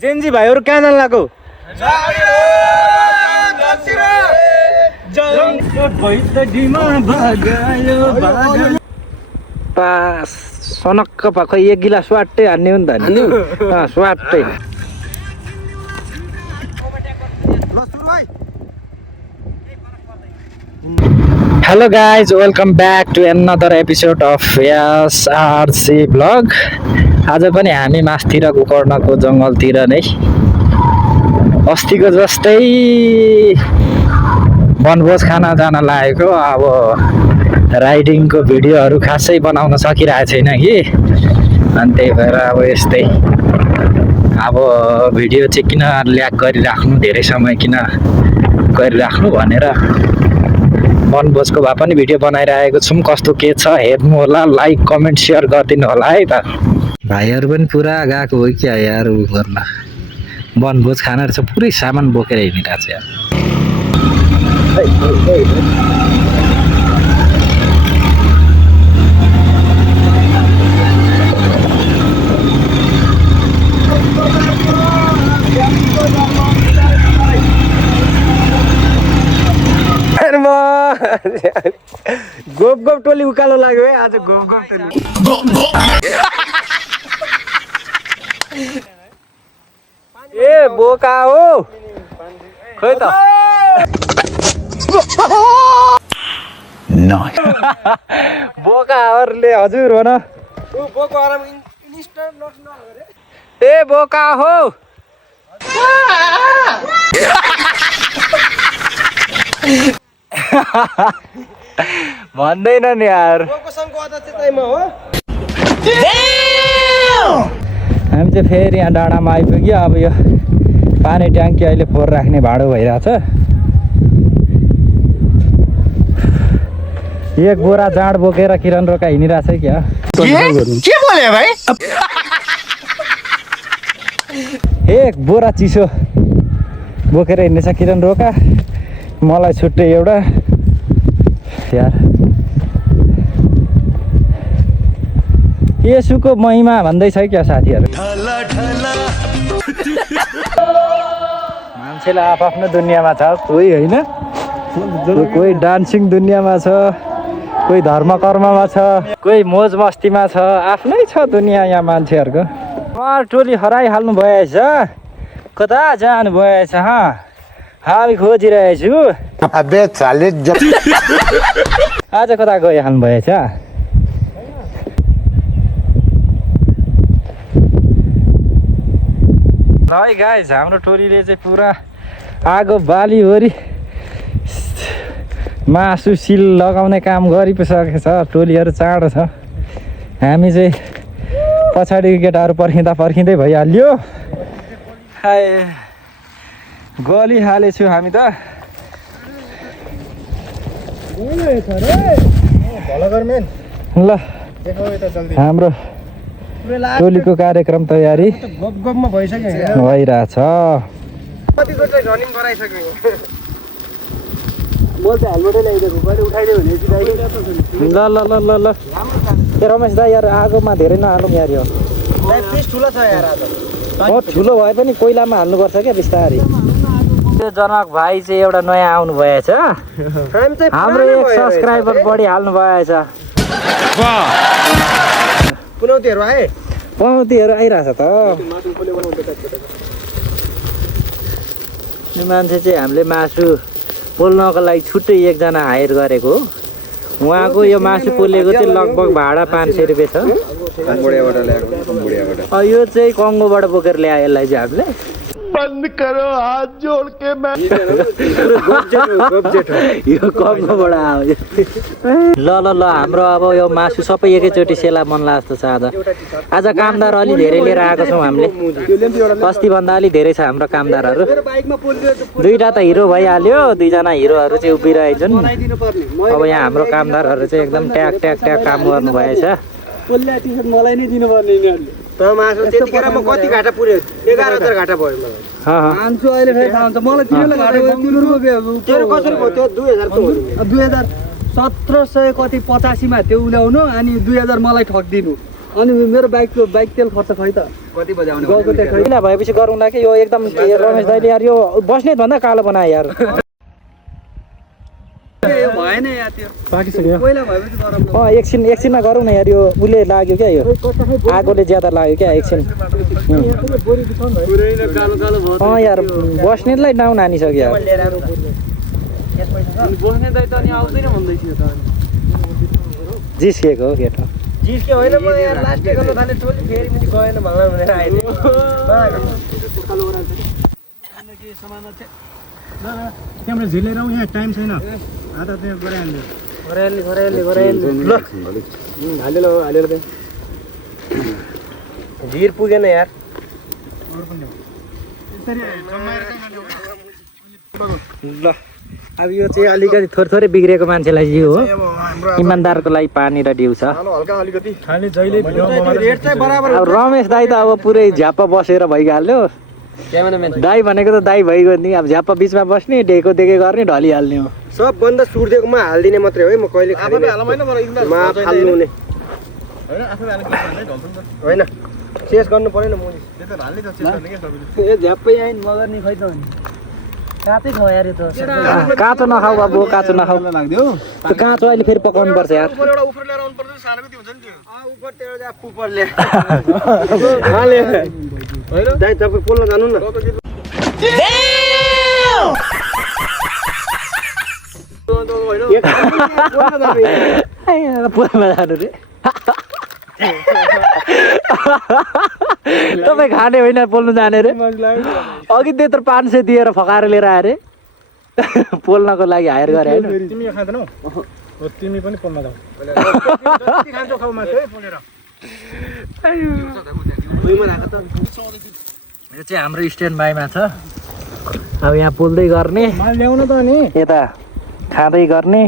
Gen Z भाइहरु कहाँ जान लाग्यो पास सनक्क पाखो एक गिलास स्वाट्टै हान्ने हो नि त नि स्वाट्टै hello guys welcome back to another episode of SRC blog आज पनि हामी मासतिर गोकर्णको जङ्गलतिर नै अस्तिको जस्तै वनभोज खान जान लागेको अब राइडिङको भिडियोहरू खासै बनाउन सकिरहेको छैन कि अनि त्यही भएर अब यस्तै अब भिडियो चाहिँ किन ल्याग गरिराख्नु धेरै समय किन गरिराख्नु भनेर वनभोजको भए पनि भिडियो बनाइरहेको छौँ कस्तो के छ हेर्नु होला लाइक कमेन्ट सेयर गरिदिनु होला है त भाइहरू पनि पुरा गएको हो क्या यार उ गर्न वनभोज खाना रहेछ पुरै सामान बोकेर हिँडिरहेको छ यार गोप गोप टोली उकालो लाग्यो है आज गोप गोप टोली ए बोका हो खोइ त बोकाहरूले हजुर हो न ए बोका हो भन्दैन नि यार हामी चाहिँ फेरि यहाँ डाँडामा आइपुग्यो अब यो पानी ट्याङ्की अहिले फोहोर राख्ने भाडो भइरहेछ एक बोरा जाँड बोकेर किरण रोका हिँडिरहेछ क्या के बोले भाइ एक बोरा चिसो बोकेर हिँड्नेछ किरण रोका मलाई छुट्टै एउटा यार यसुको महिमा भन्दैछ क्या साथीहरू मान्छेले आफ्नो दुनियाँमा छ कोही होइन कोही डान्सिङ दुनियाँमा छ कोही धर्म कर्ममा छ कोही मोज मस्तीमा छ आफ्नै छ दुनियाँ यहाँ मान्छेहरूको उहाँ टोली हराइहाल्नु भएछ कता जानु भएछ हामी खोजिरहेछु अबे साले आज कता गइहाल्नु भएछ ल है गाइज हाम्रो टोलीले चाहिँ पुरा आगो बालीवरी मासु सिल लगाउने काम गरिसकेको छ टोलीहरू चाँडो छ हामी चाहिँ पछाडिको केटाहरू पर्खिँदै भइहाल्यो गलिहालेछु हामी त ल हाम्रो टोलीको कार्यक्रम तयारी भइरहेछ ल रमेश दाइ यार आगोमा धेरै नहालौँ यार यो ठुलो भए पनि कोइलामा हाल्नुपर्छ क्या बिस्तारै त्यो जनक भाइ चाहिँ एउटा नयाँ आउनु भएछ हाम्रो एक सब्सक्राइबर बढी हाल्नु भएछ पनौतीहरू आइरहेछ त यो मान्छे चाहिँ हामीले मासु पोल्नको लागि छुट्टै एकजना हायर गरेको हो उहाँको यो मासु पोलेको चाहिँ लगभग भाडा 500 रुपियाँ छ यो चाहिँ कङ्गोबाट बोकेर ल्यायो यसलाई चाहिँ हामीले बंद करो हाथ जोड़ के मैं यो कङ्गोबाट आयो ल हाम्रो अब यो मासु सबै एकैचोटि सेला मन लाग्छ आज कामदार अलि धेरै लिएर आएको छौँ हामीले अस्तिभन्दा अलि धेरै छ हाम्रो कामदारहरू दुईटा त हिरो भइहाल्यो दुईजना हिरोहरू चाहिँ उभिरहेछन् अब यहाँ हाम्रो कामदारहरू चाहिँ एकदम ट्याक काम गर्नु भएछ मलाई नै दिनुपर्ने यिनीहरूले त मासु त्यतिखेर म कति घाटा पुर्यो 11000 घाटा भयो मलाई हान्छु अहिले फेरि थाहा हुन्छ मलाई तिमीलाई घाटा भयो तिमीहरुको तेरो कसरी भयो त्यो 2000 को हो 2017 कति 85 मा त्यो उल्याउनु अनि 2000 मलाई ठग्दिनु अनि मेरो बाइक तेल खर्च खै त कति बजे आउने गएको त्यहाँ खै किन भएपछि गरौँला कि यो एकदम रमेश दाइले यार यो बस्ने भन्दा कालो बनायो यार यो भएन यार त्यो पाकिसक्यो पहिला भएपछि गरम एकछिनमा गरौँ न यार यो उसले लाग्यो क्या यो आगोले ज्यादा लाग्यो क्या एकछिन पुरै कालो कालो भयो यार बस्नेलाई नाउन हानिसक्यो यार अनि बस्ने दाइ त अनि आउँदैन भन्दै थियो त अनि जिस्किएको हो केटा जिसके होइन म यहाँ लास्ट डे गर्न थाले टोली फेरि पनि गएन भन्न भनेर आइले कालो ओराल छ के सामान छ क्यामेरा झिलेर आउँ यहाँ टाइम छैन आधा त्यहाँ गराइहाल्यो ल हालेर भिर पुगेन यार ल अब यो चाहिँ अलिकति थोरै बिग्रेको मान्छेलाई चाहिँ हो इमान्दारको लागि पानी र डिउ छ खाली जहिले रेट चाहिँ बराबर अब रमेश दाई त अब पुरै झ्याप्प बसेर भइहाल्यो क्यामेराम्यान दाई भनेको त दाई भइगयो नि अब झ्याप्प बिचमा बस्ने डेको देखे गर्ने ढलिहाल्ने हो सबभन्दा सुर्देकोमा हालिदिने मात्रै हो है म कहिले मा फाल्नु हुने होइन शेष गर्नु परेन मुली ए झ्याप्पै आइन मगर नि खै त अनि कातै खो यार यो त काँचो नखाऊ बाबु काँचो नखाऊ लाग्यो त्यो काँचो अहिले फेरि पकाउनु पर्छ यार दाइ तपाईँ पोल्न जानु न पुलमा जानु रे तपाईँ खाने होइन पोल्नु जाने रे अघि त्यत्रो 500 दिएर फकाएर लिएर आयो रे पोल्नको लागि हायर गरे होइन तिमी खाँदैनौ तिमी पनि पोल्न जाऊ खान्छौ खाऊ मात्रै पोलेर यो चाहिँ हाम्रो स्ट्यान्ड बाईमा छ अब यहाँ पोल्दै गर्ने माल ल्याउन त अनि यता खाँदै गर्ने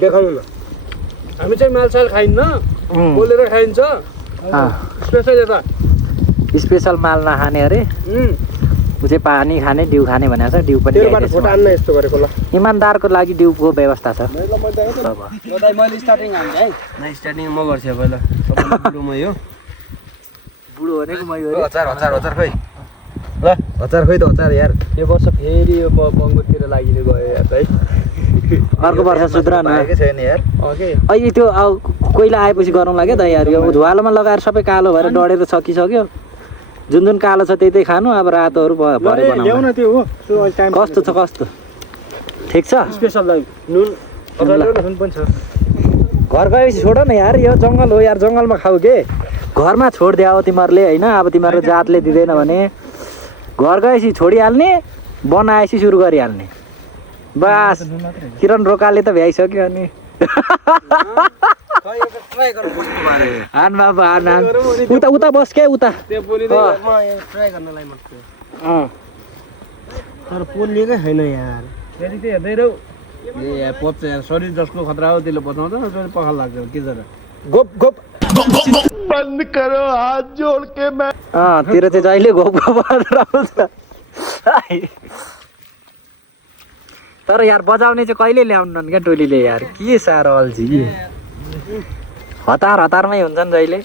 देखाउनु न हामी चाहिँ मालसाल खाइन्न पोलेर खाइन्छ स्पेसल यता स्पेसल माल नखाने अरे ऊ चाहिँ पानी खाने डिउ खाने भनेको छ डिउ पनि तेरोबाट ल्याइदिएछ। फोटो आन्न यस्तो गरेको ल इमान्दारको लागि डिउको व्यवस्था छ दाइ मैले स्टार्टिङ हाल्छु है न स्टार्टिङ म गर्छु पहिला बुढो यो बुढो भनेको मै हो हचार खै ल हचार खै त हचार यार यो वर्ष फेरि यो बङ्गोतिर लागिने गयो यार दाइ अर्को वर्ष सुध्र न छैन यार ओके अहिले त्यो कोइला आएपछि गरौँला क्या दाइ यार यो धुवालोमा लगाएर सबै कालो भएर डढेर सकिसक्यो जुन खालो छ त्यही खानु अब रातोहरू भरे ल्याउ बनाउनु न त्यो हो त्यो टाइम कस्तो छ कस्तो ठिक छ स्पेसल लागि नुन नुन पनि छ घर गएपछि छोड न यार यो जङ्गल हो यार जङ्गलमा खाऊ के घरमा छोडिदियो अब तिमीहरूले होइन अब तिमीहरूको जातले दिँदैन भने घर गएपछि छोडिहाल्ने बनाएपछि सुरु गरिहाल्ने बास किरण रोकाले त भ्याइसक्यो अनि ट्राई गर्नु कस्तो मारे हान बाबा हान उता बस के उता त्यो पोलिँदै ट्राई गर्नलाई मात्रै तर पोलिएकै छैन यार फेरि चाहिँ हेर्दै रौ ए यार पच्छ यार शरीर जसको खतरा हो त्यसले बचाउँदैन त्यसले पखाल लाग्छ के जरा गोप बंद करो हाथ जोड़ के मैं तेरो चाहिँ जहिले घोप आउँछ तर यार बजाउने चाहिँ कहिले ल्याउनन् क्या टोलीले यार के साह्रो अल्छी हतारमै हुन्छन् जहिले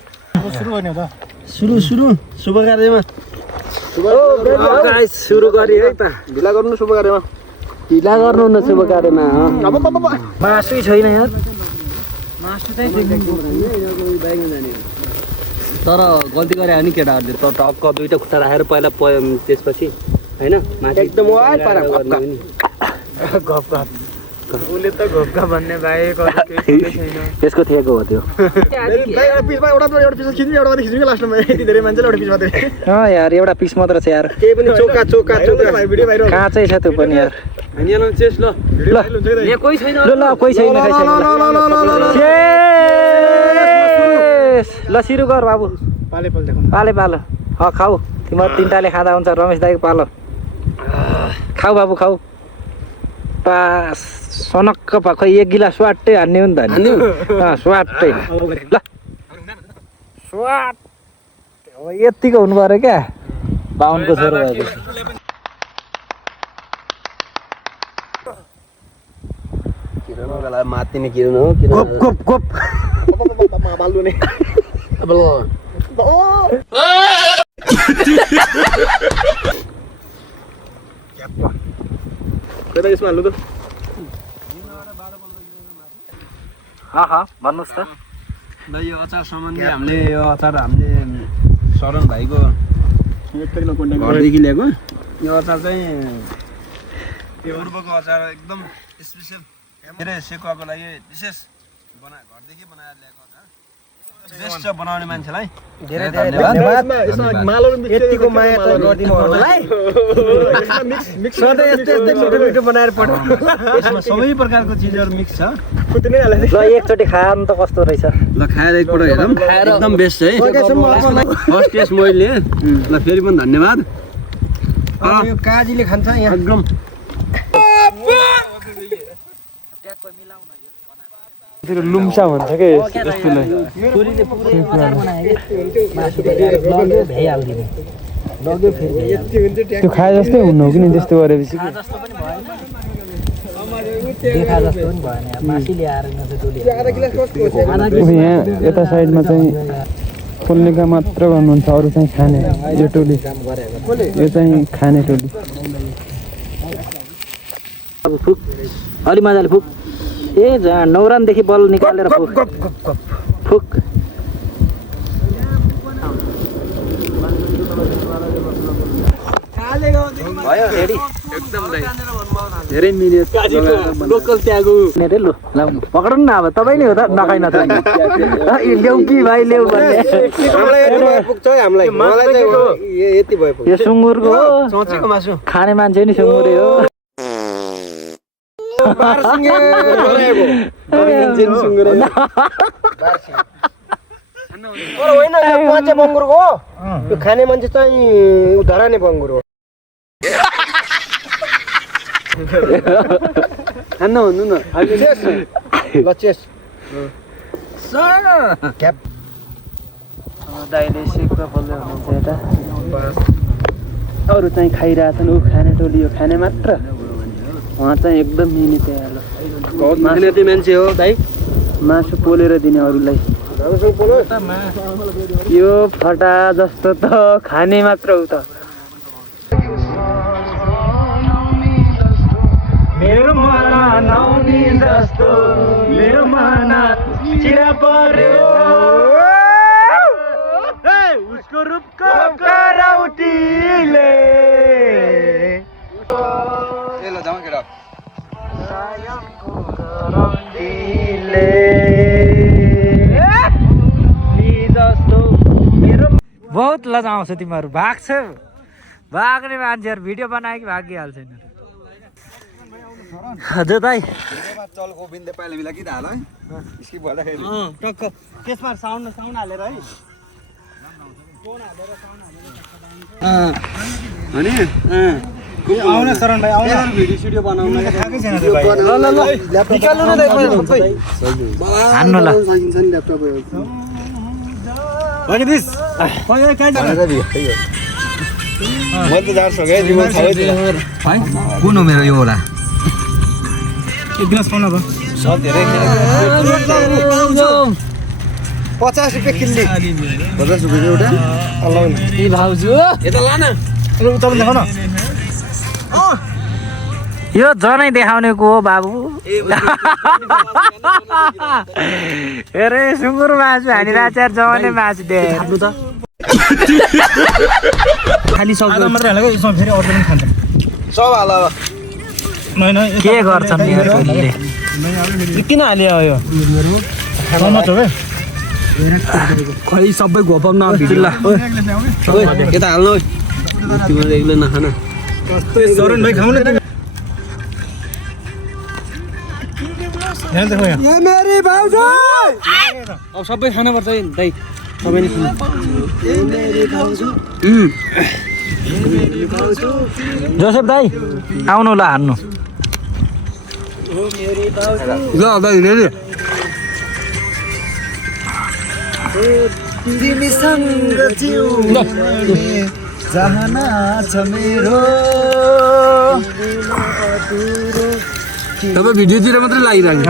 सुरु गर्ने हो त सुरु शुभ कार्यमा सुरु गरी है त ढिला गर्नु शुभ कार्यमा ढिला गर्नु न शुभ कार्यमा मासुै छैन यार मास्टर चाहिँ तर गल्ती गरे नि केटाहरूले त टक्क दुईटा खुट्टा राखेर पहिला त्यसपछि होइन माथि एकदम वाइ पारा गफ उसले त घोप्का भन्ने बाहेक अरू केही छैन त्यसको थिएको हो त्यो एउटा पिस खिच्नु एउटा मात्रै खिच्नु लास्टमा यति धेरै मान्छेले एउटा पिस मात्रै यार एउटा पिस मात्र छ यार केही पनि चोका भिडियो भाइरल काँचै छ त्यो पनि यार यहाँ चेस ल भिडियो भाइरल हुन्छ यहाँ कोही छैन ल कोही छैन ल सुरु गर बाबु पाले पाल देखौँ पालो खाऊ तिमीहरू तिनटाले खाँदा हुन्छ रमेश दाइको पालो खाऊ बाबु खाऊ पास सनक्क खै एक गिलास स्वाटै हान्ने हो नि त स्वाटै ल स्वाट यत्तिको हुनु पऱ्यो क्या बाहुनको छोरो भएको मात्तिने किन हो किन गोप बाल्नु नि यसमा हाल्नु त भन्नुहोस् त ल यो अचार सम्बन्धी हामीले शरण भाइको घरदेखि ल्याएको यो अचार चाहिँ पूर्वको अचार एकदम स्पेसल धेरै सेकुवाको लागि विशेष घरदेखि बनाएर ल्याएको अचार बेस्ट छ बनाउने मान्छेलाई धेरै धेरै धन्यवाद यसमा मालो यतिको माया त गरिदिनु होला सधैँ यस्तो मिठो मिठो बनाएर पठाउनु यसमा सबै प्रकारको चिजहरू मिक्स छ ल एकचोटि खाम त कस्तो रहेछ ल खाएर एकपल्ट हेरौँ एकदम बेस्ट है फर्स्ट टेस्ट मैले ल फेरि पनि धन्यवाद यो काजीले खान्छ यहाँ एकदम लुम्सा भन्छ के यस्तोलाई छोरीले पुरै अचार बनायो के मासु लग्यो भ्याइहाल्दिने लग्यो फेरि त्यो खाए जस्तै हुनु हो कि नि त्यस्तो गरेपछि जस्तो पनि भएन देखा जस्तो पनि भएन मासु ल्याएर यहाँ यता साइडमा चाहिँ खोल्ने काम मात्र गर्नुहुन्छ अरू चाहिँ खाने यो टोली यो चाहिँ खाने टोली फुक अलि मजाले फुक ए जहाँ नौरानदेखि बल निकालेर फुक फुक भयो रेडी एकदम धेरै मिहिनेत लोकल त्यागो रे लु लाउनु पक्रनु न अब तपाईँ नै हो त नखाइ नखाइ ल्याउ कि भाइ ल्याउ भन्ने हामीलाई यति भए पुग्छ है हामीलाई मलाई चाहिँ यति भए पुग्छ यो सुँगुरको हो सोचेको मासु खाने मान्छे नि सुँगुरै हो होइन यो पाँचे बङ्गुरको हो यो खाने मान्छे चाहिँ धराने बङ्गुर हो खान्न भन्नु न ल चेस क्याप दाइले सिक्का बोल्दै हुनुहुन्छ यता अरू चाहिँ खाइरहेछन् ऊ खाने टोली यो खाने मात्र उहाँ चाहिँ एकदम मिहिनेत मिहिनेती मान्छे हो दाइ मासु पोलेर दिने अरूलाई यो फटा जस्तो त खाने मात्र हो त मेरो मन नौनी जस्तो मेरो मन चिरा पर्यो उसको रूपको कराउटीले बहुत लजाउँछ तिमीहरू भाग्छ भाग्ने मान्छेहरू भिडियो बनायो कि भागिहाल्छ हजुर दाइ त्यसमा साउन्ड हालेर है अनि आउन शरण भाइ आउन भिडियो सिडियो बनाउन खाकै छैन भाइ ल ल ल निकाल्नु न दाइ सबै हान्नु ल सकिन्छ नि ल्यापटप भगिदिस पहिले कहाँ जान्छ म त जान्छु के रिमोट छ है कुन हो मेरो यो होला एक गिलास पाउन भयो 50 रुपियाँ किन्ने 50 रुपियाँ एउटा ए भाउजू यता लान उतार्नु देखाउन यो जनै देखाउनेको हो बाबु अरे सुँगुर मासु हानिरहेको छ जनै मासु दे खाली सक्दा मात्रै हालेको यसमा फेरि अरू पनि खान्छ सब हाल के गर्छन् यिनीहरूले किन हालियो यो मात्र हो खै सबै घोपम न भिडियो यता हाल्नु तिमीले एक्लै नखान शरण भाइ खाऊ न यहाँ देखो यहाँ मेरी भाउजू अब सबै खानुपर्छ है दाइ सबैले जोसेफ दाइ आउनु ल हान्नु ल दाइ रेडी तिमीसँग जिउने चाहना छ मेरो तपाईँ भिडियोतिर मात्रै लागिरहेको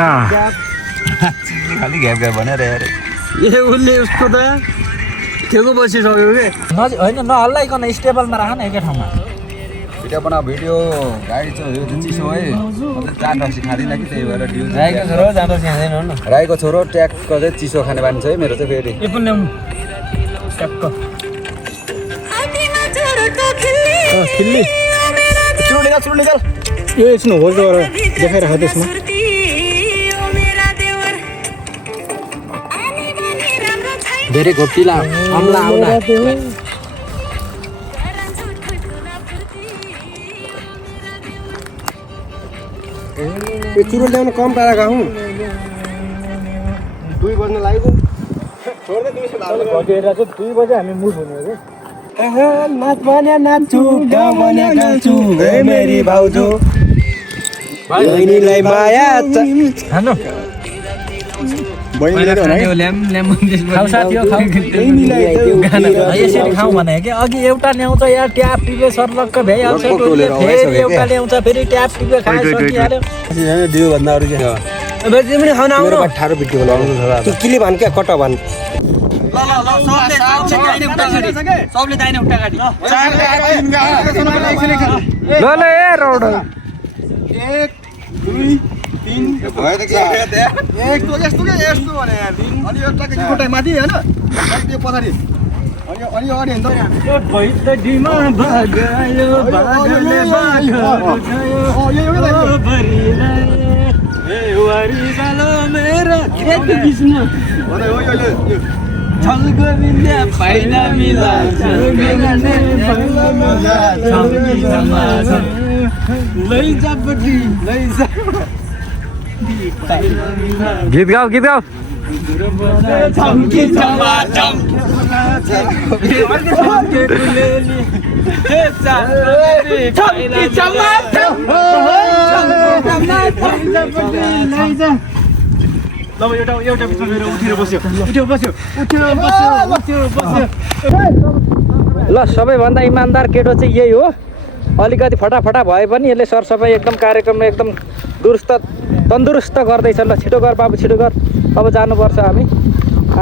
खालि घ्याप घ्याप भनेर ए उसले उसको त ठेको बसिसक्यो कि नजिक होइन नहल्लाइकन स्टेबलमा राख न एकै ठाउँमा भिडियो बना भिडियो गाडी चाहिँ यो चाहिँ चिसो है अझै चाट रक्सी खाँदिनँ कि त्यही भएर ढिलो राईको छोरो जाँदा खाँदैन न राईको छोरो ट्याकको चाहिँ चिसो खाने बानी छ है मेरो चाहिँ फेरि यो पनि ल्याउनु ट्याक्क खिल्ली सुरु निकाल यो एकछिन होल्ड गरेर देखाइराख त्यसमा धेरै घोप्टिला अम्ला आउला यो चुरो ल्याउनु कम टाढा गहौँ 2 बज्न लागेको छोड्दै 2 बजे हामी मुभ हुने हो कि नाच बन्या नाच्छु गाउँ बन्या गाउँछु हे मेरी भाउजू बहिनीलाई माया हानो खाऊ साथी हो खाऊ यसरी खाऊ भने कि अघि एउटा ल्याउँछ या ट्याप टिपे सर्लक्क भइहाल्छ फेरि एउटा ल्याउँछ फेरि ट्याप टिपे खाए सकिहाल्यो दियो भन्दा अरू के पनि खाउन आउनु ठाडो भिडियो बनाउनु त्यो किले भन् क्या कट भन् सबले दाइने उठा गाडी ल ल ए रौड 1 2 3 भयो त के एक तो यस्तो के यस्तो भने यार अनि यो टक्कै कोटाइ माथि हैन त्यो पछाडी अनि अनि अनि हेर्नु यो भइद डिमा भागायो बादले बाखो यो भरिलाई ए वारी गालो मेरो खेत बिस्नु भने हो यो छल गरिन्दा फाइदा मिला लैजा गीत गाऊ छम्की चमाचम छम्की चमाचम एउटा बिचमा मेरो उठेर बस्यो ल सबैभन्दा इमान्दार केटो चाहिँ यही हो अलिकति फटाफटा भए पनि यसले सरसफाइ एकदम कार्यक्रममा एकदम तन्दुरुस्त गर्दैछ ल छिटो गर बाबु छिटो गर अब जानुपर्छ हामी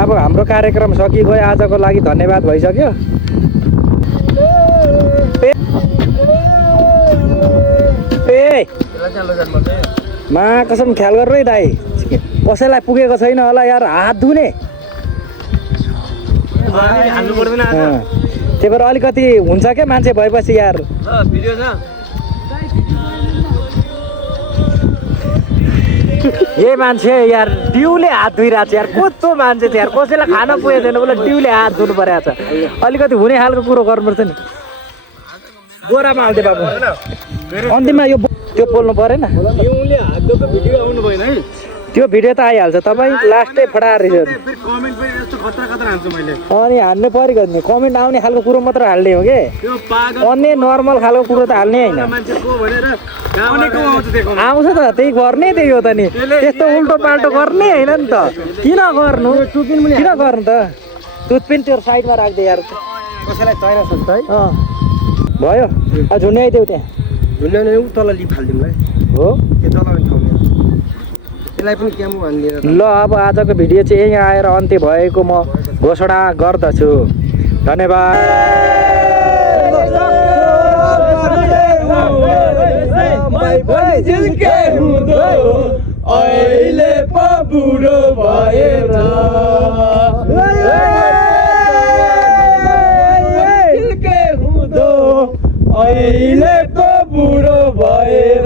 अब हाम्रो कार्यक्रम सकिगयो आजको लागि धन्यवाद भइसक्यो मा कसम ख्याल गर्नु है दाइ कसैलाई पुगेको छैन होला यार हात धुने त्यही भएर अलिकति हुन्छ क्या मान्छे भएपछि यार भिडियो छ यही मान्छे यार डिउले हात धुइरहेको छ यार कस्तो मान्छे छ यार कसैलाई खाना पुगेको छैन बोले डिउले हात धुनु परेको छ अलिकति हुने खालको कुरो गर्नुपर्छ नि गोरामा हाल्दै बाबु अन्तिममा यो त्यो पोल्नु परेन डिउले हात धोको भिडियो आउनु भएन है त्यो भिडियो त आइहाल्छ तपाईँ लास्टै फटाएर रहेछ फेरि कमेन्ट पनि यस्तो खतरा हाल्छु मैले अनि हाल्नु परेको नि कमेन्ट आउने खालको कुरो मात्र हाल्ने हो कि त्यो पागल अन्य नर्मल खालको कुरो त हाल्ने होइन मान्छे को भनेर गाउँको आउँछ देखो आउँछ त त्यही गर्ने त्यही हो त नि त्यस्तो उल्टो पाल्टो गर्ने होइन नि त किन गर्नु किन गर्नु त टुथपिन त्यो साइडमा राख्दै यार कसैलाई चाहिन सक्छ है भयो अब झुन्ने आइदेऊ त्यहाँ झुन्ड्याउने उ तल लिप हालिदिउँलाई हो त्यो तल पनि ठाउँ त्यसलाई पनि क्यामो हालिदिएर ल अब आजको भिडियो चाहिँ यहीँ आएर अन्त्य भएको म घोषणा गर्दछु धन्यवाद अहिले पो बुढो भएर अहिले पो बुढो भएर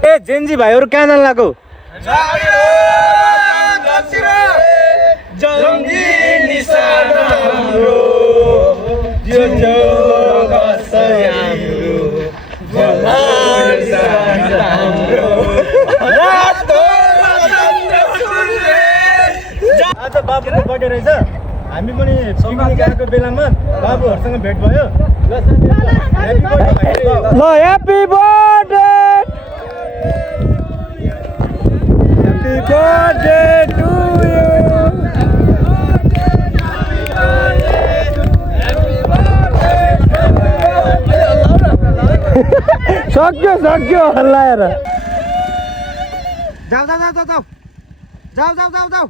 ए जेन्जी भाइहरु कहाँ जान लाग्यो जङ्गी निशाना हाम्रो यो आज बाबुको बर्थडे रहेछ हामी पनि पिकनिक गएको बेलामा बाबुहरुसँग भेट भयो ल ह्यापी बर्थडे टु यु सक्यो सक्यो हल्लाएर जाऊ जाऊ जाऊ जाऊ जाऊ जाऊ जाऊ जाऊ